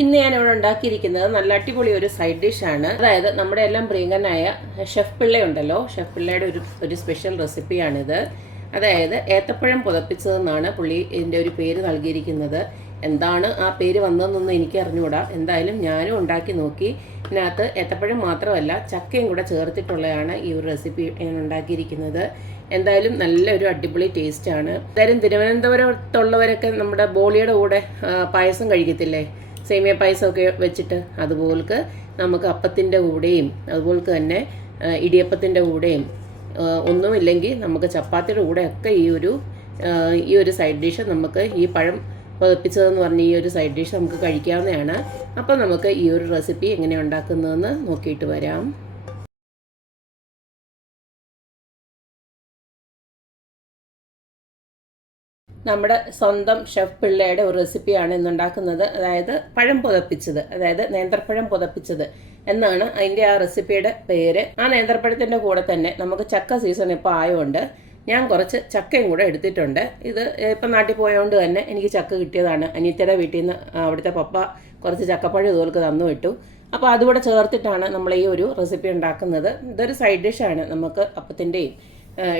ഇന്ന് ഞാൻ ഇവിടെ ഉണ്ടാക്കിയിരിക്കുന്നത് നല്ല അടിപൊളി ഒരു സൈഡ് ഡിഷ് ആണ്. അതായത് നമ്മുടെ എല്ലാം പ്രിയങ്കനായ ഷെഫ് പിള്ള ഉണ്ടല്ലോ. ഷെഫ് പിള്ളയുടെ ഒരു ഒരു സ്പെഷ്യൽ റെസിപ്പിയാണിത് അതായത് ഏത്തപ്പഴം പുതപ്പിച്ചതെന്നാണ് പുള്ളി ഇതിന്റെ ഒരു പേര് നൽകിയിരിക്കുന്നത്. എന്താണ് ആ പേര് വന്നതെന്നൊന്നും എനിക്ക് അറിഞ്ഞുകൂടാ എന്തായാലും ഞാനും ഉണ്ടാക്കി നോക്കി. ഇതിനകത്ത് ഏത്തപ്പഴം മാത്രമല്ല ചക്കയും കൂടെ ചേർത്തിട്ടുള്ളതാണ് ഈ ഒരു റെസിപ്പി ഞാൻ ഉണ്ടാക്കിയിരിക്കുന്നത്. എന്തായാലും നല്ലൊരു അടിപൊളി ടേസ്റ്റാണ് എന്തായാലും തിരുവനന്തപുരത്തുള്ളവരൊക്കെ നമ്മുടെ ബോളിയുടെ കൂടെ പായസം കഴിക്കത്തില്ലേ? സേമിയ പായസമൊക്കെ വെച്ചിട്ട് അതുപോൽക്ക് നമുക്ക് അപ്പത്തിന്റെ കൂടെയും അതുപോൽക്ക് തന്നെ ഇടിയപ്പത്തിന്റെ കൂടെയും ഒന്നുമില്ലെങ്കിൽ നമുക്ക് ചപ്പാത്തിയുടെ കൂടെ ഒക്കെ ഈ ഒരു ഈ ഒരു സൈഡ് ഡിഷ് നമുക്ക് ഈ പഴം പതിപ്പിച്ചതെന്ന് പറഞ്ഞ ഈ ഒരു സൈഡ് ഡിഷ് നമുക്ക് കഴിക്കാവുന്നതാണ്. അപ്പോൾ നമുക്ക് ഈ ഒരു റെസിപ്പി എങ്ങനെ ഉണ്ടാക്കുന്നതെന്ന് നോക്കിയിട്ട് വരാം. നമ്മുടെ സ്വന്തം ഷെഫ് പിള്ളയുടെ ഒരു റെസിപ്പിയാണ് ഇന്നുണ്ടാക്കുന്നത് അതായത് പഴം പുതപ്പിച്ചത്. അതായത് നേന്ത്രപ്പഴം പുതപ്പിച്ചത് എന്നാണ് അതിന്റെ ആ റെസിപ്പിയുടെ പേര്. ആ നേന്ത്രപ്പഴത്തിന്റെ കൂടെ തന്നെ നമുക്ക് ചക്ക സീസൺ ഇപ്പോൾ ആയതുകൊണ്ട് ഞാൻ കുറച്ച് ചക്കയും കൂടെ എടുത്തിട്ടുണ്ട്. ഇത് ഇപ്പം നാട്ടിൽ പോയതുകൊണ്ട് തന്നെ എനിക്ക് ചക്ക കിട്ടിയതാണ്. അനിയത്തിയുടെ വീട്ടിൽ നിന്ന് അവിടുത്തെ പപ്പ കുറച്ച് ചക്കപ്പഴം ഇതുപോലൊക്കെ തന്നു വിട്ടു. അപ്പോൾ അതുകൂടെ ചേർത്തിട്ടാണ് നമ്മൾ ഈ ഒരു റെസിപ്പി ഉണ്ടാക്കുന്നത്. ഇതൊരു സൈഡ് ഡിഷാണ് നമുക്ക് അപ്പത്തിന്റെയും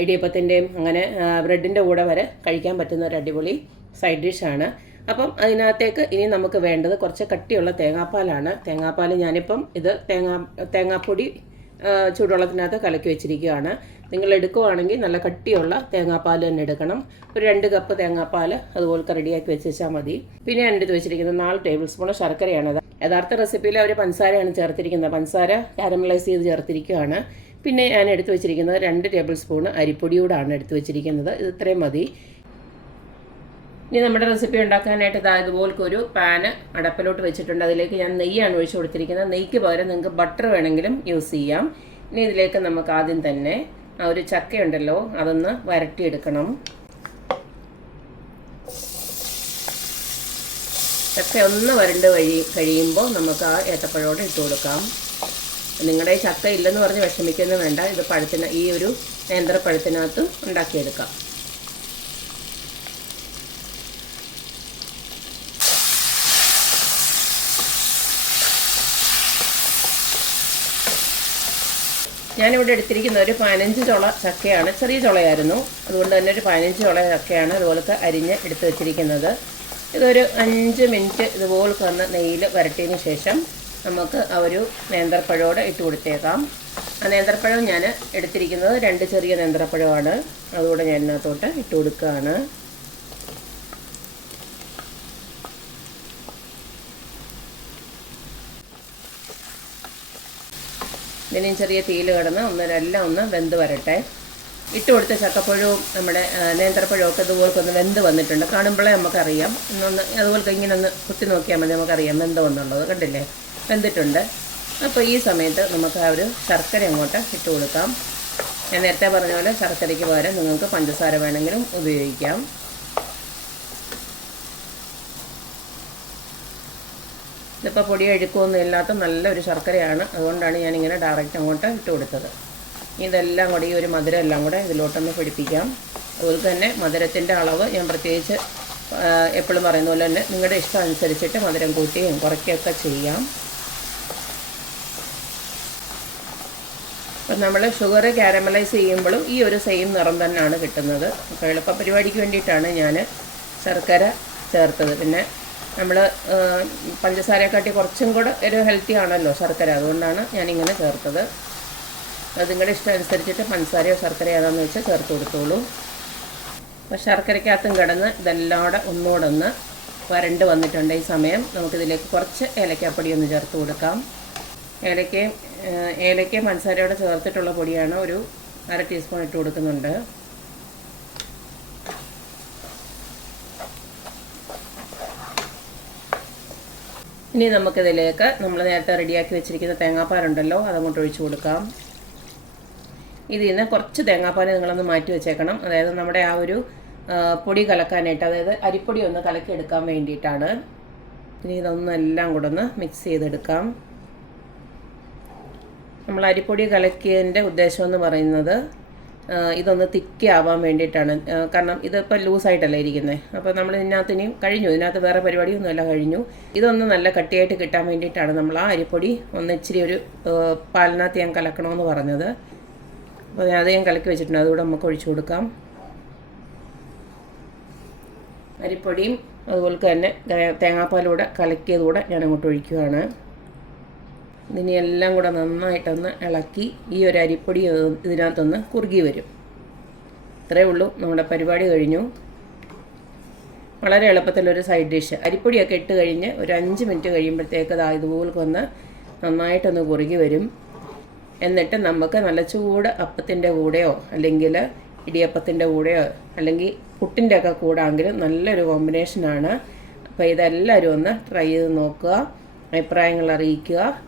ഇടിയപ്പത്തിന്റെയും അങ്ങനെ ബ്രെഡിന്റെ കൂടെ വരെ കഴിക്കാൻ പറ്റുന്ന ഒരു അടിപൊളി സൈഡ് ഡിഷാണ് അപ്പം അതിനകത്തേക്ക് ഇനി നമുക്ക് വേണ്ടത് കുറച്ച് കട്ടിയുള്ള തേങ്ങാപ്പാലാണ്. തേങ്ങാപ്പാൽ ഞാനിപ്പം ഇത് തേങ്ങാ തേങ്ങാപ്പൊടി ചൂടുവെള്ളത്തിനകത്ത് കലക്കി വെച്ചിരിക്കുകയാണ്. നിങ്ങൾ എടുക്കുവാണെങ്കിൽ നല്ല കട്ടിയുള്ള തേങ്ങാപ്പാൽ തന്നെ എടുക്കണം. ഒരു രണ്ട് കപ്പ് തേങ്ങാപ്പാൽ അതുപോലെ റെഡിയാക്കി വെച്ചാൽ മതി. പിന്നെ ഞാൻ എടുത്ത് വെച്ചിരിക്കുന്നത് നാല് ടേബിൾ സ്പൂൺ ശർക്കരയാണ്. യഥാർത്ഥ റെസിപ്പിയിൽ അവർ പഞ്ചസാരയാണ് ചേർത്തിരിക്കുന്നത്. പഞ്ചസാര കാരമലൈസ് ചെയ്ത് ചേർത്തിരിക്കുകയാണ്. പിന്നെ ഞാൻ എടുത്തു വെച്ചിരിക്കുന്നത് രണ്ട് ടേബിൾ സ്പൂൺ അരിപ്പൊടിയോടാണ് എടുത്തു വെച്ചിരിക്കുന്നത്. ഇത് ഇത്രയും മതി. ഇനി നമ്മുടെ റെസിപ്പി ഉണ്ടാക്കാനായിട്ട് ഇതാ ഇതുപോലൊക്കെ ഒരു പാന് അടപ്പിലോട്ട് വെച്ചിട്ടുണ്ട്. അതിലേക്ക് ഞാൻ നെയ്യാണ് ഒഴിച്ചു കൊടുത്തിരിക്കുന്നത്. നെയ്ക്ക് പകരം നിങ്ങൾക്ക് ബട്ടർ വേണമെങ്കിലും യൂസ് ചെയ്യാം. ഇനി ഇതിലേക്ക് നമുക്ക് ആദ്യം തന്നെ ആ ഒരു ചക്കയുണ്ടല്ലോ അതൊന്ന് വരട്ടിയെടുക്കണം. ചക്ക ഒന്ന് വരണ്ട് കഴി കഴിയുമ്പോൾ നമുക്ക് ആ ഏത്തപ്പഴോട് ഇട്ട് കൊടുക്കാം. നിങ്ങളുടെ ചക്ക ഇല്ലെന്ന് പറഞ്ഞ് വിഷമിക്കുന്നത് വേണ്ട. ഇത് പഴത്തിന് ഈ ഒരു നേന്ത്രപ്പഴത്തിനകത്ത് ഉണ്ടാക്കിയെടുക്കാം. ഞാനിവിടെ എടുത്തിരിക്കുന്ന ഒരു പതിനഞ്ച് ചുള ചക്കയാണ്. ചെറിയ ചുളയായിരുന്നു. അതുകൊണ്ട് തന്നെ ഒരു പതിനഞ്ച് ചുള ചക്കയാണ് അതുപോലത്തെ അരിഞ്ഞ് എടുത്ത് വെച്ചിരിക്കുന്നത്. ഇതൊരു അഞ്ച് മിനിറ്റ് ഇതുപോലെ ഒന്ന് നെയ്യിൽ വരട്ടിയതിന് ശേഷം നമുക്ക് ആ ഒരു നേന്ത്രപ്പഴോടെ ഇട്ട് കൊടുത്തേക്കാം. ആ നേന്ത്രപ്പഴം ഞാൻ എടുത്തിരിക്കുന്നത് രണ്ട് ചെറിയ നേന്ത്രപ്പഴമാണ്. അതുകൂടെ ഞാൻ ഇതിനകത്തോട്ട് ഇട്ട് കൊടുക്കുകയാണ്. ഇതിനും ചെറിയ തീയിൽ കിടന്ന് ഒന്ന് എല്ലാം ഒന്ന് വെന്ത് വരട്ടെ. ഇട്ട് കൊടുത്ത ചക്കപ്പഴവും നമ്മുടെ നേന്ത്രപ്പഴവും ഒക്കെ ഇതുപോലൊക്കെ ഒന്ന് വെന്ത് വന്നിട്ടുണ്ട്. കാണുമ്പോഴേ നമുക്കറിയാം. ഇന്നൊന്ന് അതുപോലെ ഇങ്ങനെ ഒന്ന് കുത്തി നോക്കിയാൽ മതി നമുക്കറിയാം വെന്ത് വന്നുള്ളത് കണ്ടില്ലേ? വെന്തിട്ടുണ്ട്. അപ്പോൾ ഈ സമയത്ത് നമുക്ക് ആ ഒരു ശർക്കര അങ്ങോട്ട് ഇട്ട് കൊടുക്കാം. ഞാൻ നേരത്തെ പറഞ്ഞ പോലെ ശർക്കരയ്ക്ക് പകരം നിങ്ങൾക്ക് പഞ്ചസാര വേണമെങ്കിലും ഉപയോഗിക്കാം. ഇതിപ്പോൾ പൊടി അഴുക്കൊന്നും ഇല്ലാത്ത നല്ലൊരു ശർക്കരയാണ്. അതുകൊണ്ടാണ് ഞാനിങ്ങനെ ഡയറക്റ്റ് അങ്ങോട്ട് ഇട്ട് കൊടുത്തത്. ഇതെല്ലാം കൂടി ഈ ഒരു മധുരം എല്ലാം കൂടെ ഇതിലോട്ടൊന്ന് പിടിപ്പിക്കാം. അതുപോലെ തന്നെ മധുരത്തിന്റെ അളവ് ഞാൻ പ്രത്യേകിച്ച് എപ്പോഴും പറയുന്ന പോലെ തന്നെ നിങ്ങളുടെ ഇഷ്ടം അനുസരിച്ചിട്ട് മധുരം കൂട്ടുകയും കുറയ്ക്കുകയൊക്കെ ചെയ്യാം. അപ്പം നമ്മൾ ഷുഗർ കാരമലൈസ് ചെയ്യുമ്പോഴും ഈ ഒരു സെയിം നിറം തന്നെയാണ് കിട്ടുന്നത്. അപ്പോൾ എളുപ്പ പരിപാടിക്ക് വേണ്ടിയിട്ടാണ് ഞാൻ ശർക്കര ചേർത്തത്. പിന്നെ നമ്മൾ പഞ്ചസാരയെക്കാട്ടി കുറച്ചും കൂടെ ഒരു ഹെൽത്തി ആണല്ലോ ശർക്കര. അതുകൊണ്ടാണ് ഞാനിങ്ങനെ ചേർത്തത്. അത് നിങ്ങളുടെ ഇഷ്ടം അനുസരിച്ചിട്ട് പഞ്ചസാരയോ ശർക്കര ഏതാണെന്ന് വെച്ചാൽ ചേർത്ത് കൊടുത്തോളൂ. അപ്പോൾ ശർക്കരയ്ക്കകത്തും കിടന്ന് ഇതെല്ലാം കൂടെ ഒന്നുകൂടെ ഒന്ന് വരണ്ട് വന്നിട്ടുണ്ട് ഈ സമയം. നമുക്കിതിലേക്ക് കുറച്ച് ഏലക്കാപ്പൊടി ഒന്ന് ചേർത്ത് കൊടുക്കാം. ഏലക്കയും ഏഹ്, ഏലക്കയും പഞ്ചസാരയോടെ ചേർത്തിട്ടുള്ള പൊടിയാണ് ഒരു അര ടീസ്പൂൺ ഇട്ട് കൊടുക്കുന്നുണ്ട്. ഇനി നമുക്കിതിലേക്ക് നമ്മൾ നേരത്തെ റെഡിയാക്കി വെച്ചിരിക്കുന്ന തേങ്ങാപ്പാലുണ്ടല്ലോ അതങ്ങോട്ട് ഒഴിച്ചു കൊടുക്കാം. ഇതിൽ നിന്ന് കുറച്ച് തേങ്ങാപ്പാൽ നിങ്ങളൊന്ന് മാറ്റി വെച്ചേക്കണം. അതായത് നമ്മുടെ ആ ഒരു പൊടി കലക്കാനായിട്ട് അതായത് അരിപ്പൊടി ഒന്ന് കലക്കി എടുക്കാൻ വേണ്ടിയിട്ടാണ്. ഇനി ഇതൊന്നെല്ലാം കൂടെ ഒന്ന് മിക്സ് ചെയ്തെടുക്കാം. നമ്മൾ അരിപ്പൊടി കലക്കിയതിന്റെ ഉദ്ദേശം എന്ന് പറയുന്നത് ഇതൊന്ന് തിക്കി ആവാൻ വേണ്ടിയിട്ടാണ് കാരണം ഇതിപ്പോൾ ലൂസായിട്ടല്ലേ ഇരിക്കുന്നത് അപ്പോൾ നമ്മൾ ഇതിനകത്ത് ഇനിയും കഴിഞ്ഞു. ഇതിനകത്ത് വേറെ പരിപാടിയൊന്നുമല്ല കഴിഞ്ഞു. ഇതൊന്ന് നല്ല കട്ടിയായിട്ട് കിട്ടാൻ വേണ്ടിയിട്ടാണ് നമ്മൾ ആ അരിപ്പൊടി ഒന്ന് ഇച്ചിരി ഒരു പാലിനകത്ത് ഞാൻ കലക്കണമെന്ന് പറഞ്ഞത്. അപ്പോൾ ഞാൻ അത് ഞാൻ കലക്കി വെച്ചിട്ടുണ്ട്. അതുകൂടെ നമുക്ക് ഒഴിച്ചു കൊടുക്കാം. അരിപ്പൊടിയും അതുപോലെ തന്നെ തേങ്ങാപ്പാലൂടെ കലക്കിയതുകൂടെ ഞാൻ അങ്ങോട്ട് ഒഴിക്കുകയാണ് ഇതിനി എല്ലാം കൂടെ നന്നായിട്ടൊന്ന് ഇളക്കി ഈ ഒരു അരിപ്പൊടി ഇതിനകത്തൊന്ന് കുറുകി വരും. ഇത്രയേ ഉള്ളൂ. നമ്മുടെ പരിപാടി കഴിഞ്ഞു. വളരെ എളുപ്പത്തിലൊരു സൈഡ് ഡിഷ്. അരിപ്പൊടിയൊക്കെ ഇട്ട് കഴിഞ്ഞ് ഒരു അഞ്ച് മിനിറ്റ് കഴിയുമ്പോഴത്തേക്ക് അത് ഇതുപോലെ ഒന്ന് നന്നായിട്ടൊന്ന് കുറുകി വരും. എന്നിട്ട് നമുക്ക് നല്ല ചൂട് അപ്പത്തിന്റെ കൂടെയോ അല്ലെങ്കിൽ ഇടിയപ്പത്തിന്റെ കൂടെയോ അല്ലെങ്കിൽ പുട്ടിന്റെ ഒക്കെ കൂടെ ആണെങ്കിലും നല്ലൊരു കോമ്പിനേഷനാണ്. അപ്പോൾ ഇതെല്ലാവരും ഒന്ന് ട്രൈ ചെയ്ത് നോക്കുക. അഭിപ്രായങ്ങൾ അറിയിക്കുക.